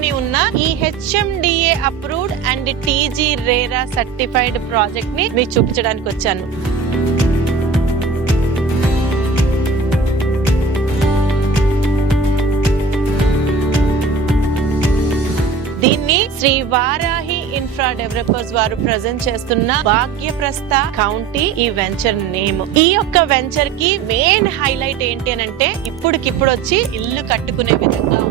ఆనుకొని ఉన్న ఈ HMDA approved and TG RERA certified project ని మీకు చూపించడానికి వచ్చాను. దీన్ని శ్రీ వారాహి ఇన్ఫ్రా డెవలపర్స్ వారు ప్రజెంట్ చేస్తున్న భాగ్యప్రస్థ కౌంటీ ఈ వెంచర్ నేమ్. ఈ యొక్క వెంచర్ కి మెయిన్ హైలైట్ ఏంటి అని అంటే ఇప్పుడికిప్పుడు వచ్చి ఇల్లు కట్టుకునే విధంగా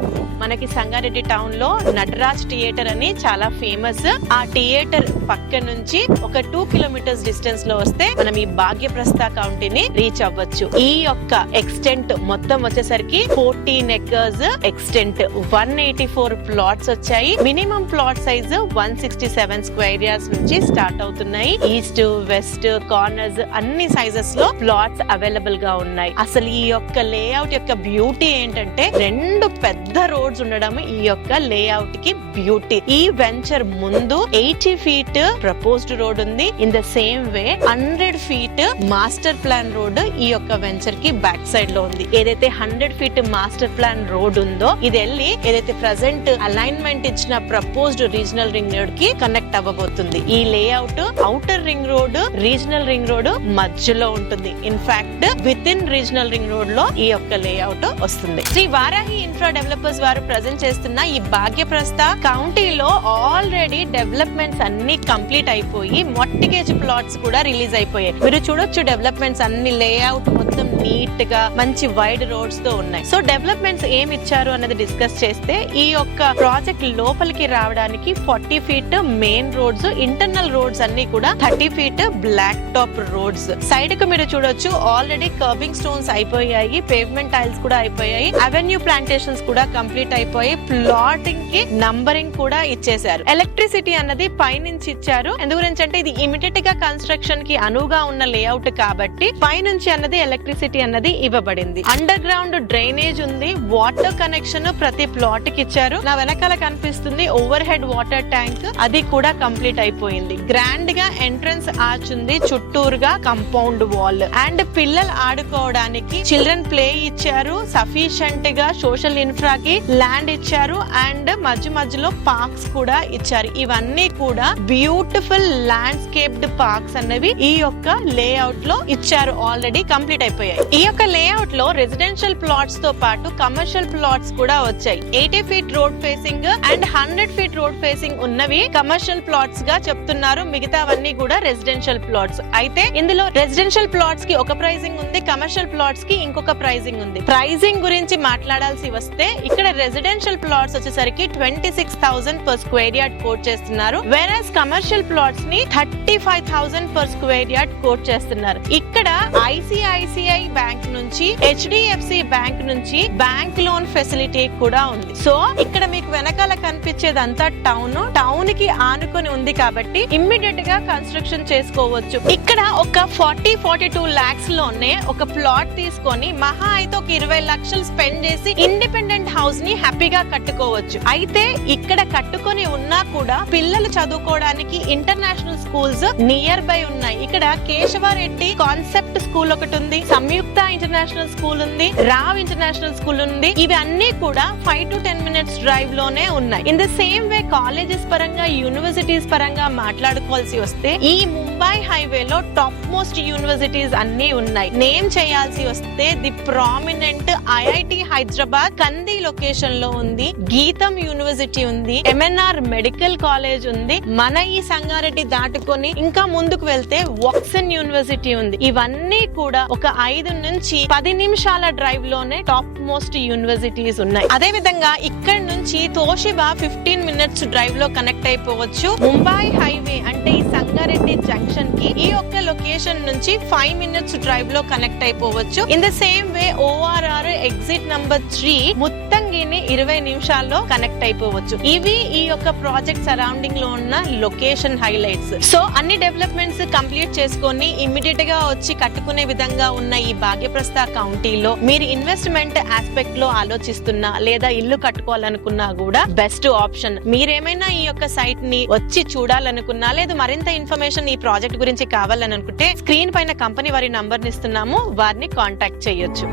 మనకి సంగారెడ్డి టౌన్ లో నటరాజ్ థియేటర్ అని చాలా ఫేమస్. ఆ థియేటర్ పక్క నుంచి ఒక 2 కిలోమీటర్స్ డిస్టెన్స్ లో వస్తే మనం ఈ భాగ్యప్రస్థ కౌంటీని రీచ్ అవ్వచ్చు. ఈ యొక్క ఎక్స్టెంట్ మొత్తం వచ్చేసరికి 14 acres ఎక్స్టెంట్, 184 ప్లాట్స్ వచ్చాయి. Minimum plot size 167 square yards నుంచి స్టార్ట్ అవుతున్నాయి. ఈస్ట్ వెస్ట్ కార్నర్స్ అన్ని సైజెస్ లో ప్లాట్స్ అవైలబుల్ గా ఉన్నాయి. అసలు ఈ యొక్క లేఅవుట్ యొక్క బ్యూటీ ఏంటంటే 2 పెద్ద రోడ్స్ ఉండడం ఈ యొక్క లేఅవుట్ కి బ్యూటీ. ఈ వెంచర్ ముందు 80 feet ప్రపోజ్డ్ రోడ్ ఉంది. In the same way 100 feet master plan road ఈ యొక్క వెంచర్ కి బ్యాక్ సైడ్ లో ఉంది. ఏదైతే 100 feet మాస్టర్ ప్లాన్ రోడ్ ఉందో ఇది వెళ్ళి ఏదైతే ప్రెసెంట్ అలైన్మెంట్ ఇచ్చిన ప్రపోజ్డ్ రీజనల్ రింగ్ రోడ్ కి కనెక్ట్ అవ్వబోతుంది. ఈ layout outer ring road regional ring road మధ్యలో ఉంటుంది. In fact with in regional ring road లో ఈ యొక్క లేఅవుట్ వస్తుంది. శ్రీ వారాహి ఇన్ఫ్రా డెవలపర్స్ వారు ప్రజెంట్ చేస్తున్న ఈ భాగ్యప్రస్థ కౌంటీలో ఆల్రెడీ డెవలప్మెంట్స్ అన్ని కంప్లీట్ అయిపోయి మొట్టిగేజ్ ప్లాట్స్ కూడా రిలీజ్ అయిపోయాయి. మీరు చూడొచ్చు డెవలప్మెంట్స్ అన్ని లేఅవుట్ మొత్తం నీట్ గా మంచి వైడ్ రోడ్స్ తో ఉన్నాయి. సో డెవలప్మెంట్స్ ఏమి ఇచ్చారు అన్నది డిస్కస్ చేస్తే ఈ యొక్క ప్రాజెక్ట్ లోపలికి రావడానికి 40 feet main roads, internal roads అన్ని కూడా 30 feet black top roads. Side కు మీరు చూడొచ్చు ఆల్రెడీ కర్వింగ్ స్టోన్స్ అయిపోయాయి, పేవ్మెంట్ టైల్స్ కూడా అయిపోయాయి, అవెన్యూ ప్లాంటేషన్స్ కూడా కంప్లీట్ అయిపోయి ప్లాటింగ్ కి నంబరింగ్ కూడా ఇచ్చేశారు. ఎలక్ట్రిసిటీ అన్నది పైనుంచి ఇచ్చారు. ఎందు గురించి అంటే ఇది ఇమిడియట్ గా కన్స్ట్రక్షన్ కి అనువుగా ఉన్న లేఅవుట్ కాబట్టి పైనుంచి అన్నది ఎలక్ట్రిసిటీ అన్నది ఇవ్వబడింది. అండర్ గ్రౌండ్ డ్రైనేజ్ ఉంది, వాటర్ కనెక్షన్ ప్రతి ప్లాట్ కి ఇచ్చారు. నా వెనకాల కనిపిస్తుంది ఓవర్ హెడ్ వాటర్ ట్యాంక్, అది కూడా కంప్లీట్ అయిపోయింది. గ్రాండ్ గా ఎంట్రన్స్ ఆర్చ్ ఉంది, చుట్టూరుగా కంపౌండ్ వాల్ అండ్ పిల్లలు ఆడుకోవడానికి చిల్డ్రన్ ప్లే ఇచ్చారు. సఫిషియెంట్ గా సోషల్ ఇన్ఫ్రాకి ల్యాండ్ ఇచ్చారు అండ్ మధ్యలో పార్క్స్ కూడా ఇచ్చారు. ఇవన్నీ కూడా బ్యూటిఫుల్ ల్యాండ్స్కేప్డ్ పార్క్స్ అనేవి ఈ యొక్క లేఅవుట్ లో ఇచ్చారు. ఆల్రెడీ కంప్లీట్ అయిపోయాయి. ఈ యొక్క లేఅవుట్ లో రెసిడెన్షియల్ ప్లాట్స్ తో పాటు కమర్షియల్ ప్లాట్స్ కూడా వచ్చాయి. 80 feet road facing and 100 feet road facing ఉన్నవి కమర్షియల్ ప్లాట్స్ గా చెప్తున్నారు. మిగతావన్నీ కూడా రెసిడెన్షియల్ ప్లాట్స్. అయితే ఇందులో రెసిడెన్షియల్ ప్లాట్స్ కి ఒక ప్రైజింగ్ ఉంది, కమర్షియల్ ప్లాట్స్ కి ఇంకొక ప్రైజింగ్ ఉంది. ప్రైజింగ్ గురించి మాట్లాడాల్సి వస్తే ఇక్కడ రెసిడెన్షియల్ ప్లాట్స్ వచ్చేసరికి 26,000 per square yard కోట్ చేస్తున్నారు. వేరస్ కమర్షియల్ ప్లాట్స్ ని 35,000 per square yard కోట్ చేస్తున్నారు. ఇక్కడ ICICI బ్యాంక్ నుంచి, HDFC బ్యాంక్ నుంచి బ్యాంక్ లోన్ ఫెసిలిటీ కూడా ఉంది. సో ఇక్కడ మీకు వెనకాల కనిపించేదంతా టౌన్ కి ఆనుకొని ఉంది కాబట్టి ఇమ్మీడియట్ గా కన్స్ట్రక్షన్ చేసుకోవచ్చు. ఇక్కడ ఒక 40-42 lakhs లోనే ఒక ప్లాట్ తీసుకొని మహా అయితే ఒక 20 లక్షలు స్పెండ్ చేసి ఇండిపెండెంట్ హౌస్ ని హ్యాపీగా కట్టుకోవచ్చు. అయితే ఇక్కడ కట్టుకొని ఉన్నా కూడా పిల్లలు చదువుకోవడానికి ఇంటర్నేషనల్ స్కూల్స్ నియర్ బై ఉన్నాయి. ఇక్కడ కేశవారెడ్డి కాన్సెప్ట్ స్కూల్ ఒకటి ఉంది, సంయుక్త ఇంటర్నేషనల్ స్కూల్ ఉంది, రావ్ ఇంటర్నేషనల్ స్కూల్ ఉంది. ఇవి అన్ని కూడా 5 to 10 minutes డ్రైవ్ లోనే ఉన్నాయి. In the same way colleges పరంగా, యూనివర్సిటీస్ పరంగా మాట్లాడుకోవాల్సి వస్తే ఈ ముంబై హైవేలో టాప్ మోస్ట్ యూనివర్సిటీస్ అన్ని ఉన్నాయి. నేమ్ చేయాల్సి వస్తే ది ప్రామినెంట్ IIT హైదరాబాద్ కంది లొకేషన్ లో ఉంది, గీతం యూనివర్సిటీ ఉంది, MNR మెడికల్ కాలేజ్ ఉంది. మన ఈ సంగారెడ్డి దాటుకొని ఇంకా ముందుకు వెళ్తే వాక్సన్ యూనివర్సిటీ ఉంది. ఇవన్నీ కూడా ఒక 5 నుంచి 10 నిమిషాల డ్రైవ్ లోనే టాప్ మోస్ట్ యూనివర్సిటీస్ ఉన్నాయి. అదే విధంగా ఇక్కడ నుంచి తోషిబా 15 minutes డ్రైవ్ లో కనెక్ట్ అయిపోవచ్చు. ముంబై హైవే అంటే ఈ సంగారెడ్డి జంక్షన్ కి ఈ ఒక్క లొకేషన్ నుంచి 5 minutes డ్రైవ్ లో కనెక్ట్ అయిపోవచ్చు. In the same way ORR exit number 3 ముత్తంగిని 20 నిమిషాల్లో కనెక్ట్ అయిపోవచ్చు. ఇవి ఈ యొక్క ప్రాజెక్ట్ సరౌండింగ్ లో ఉన్న లొకేషన్ హైలైట్స్. సో అన్ని డెవలప్మెంట్స్ కంప్లీట్ చేసుకొని ఇమ్మీడియట్ గా వచ్చి కట్టుకునే విధంగా ఉన్న ఈ భాగ్యప్రస్థ కౌంటీలో మీరు ఇన్వెస్ట్మెంట్ ఆస్పెక్ట్ లో ఆలోచిస్తున్నా లేదా ఇల్లు కట్టుకోవాలనుకున్నా కూడా బెస్ట్ ఆప్షన్. మీరేమైనా ఈ యొక్క సైట్ ని వచ్చి చూడాలనుకున్నా లేదా మరింత ఇన్ఫర్మేషన్ ఈ ప్రాజెక్ట్ గురించి కావాలని అనుకుంటే స్క్రీన్ పైన కంపెనీ వారి నంబర్ ఇస్తున్నాము, వారిని కాంటాక్ట్ చేయొచ్చు.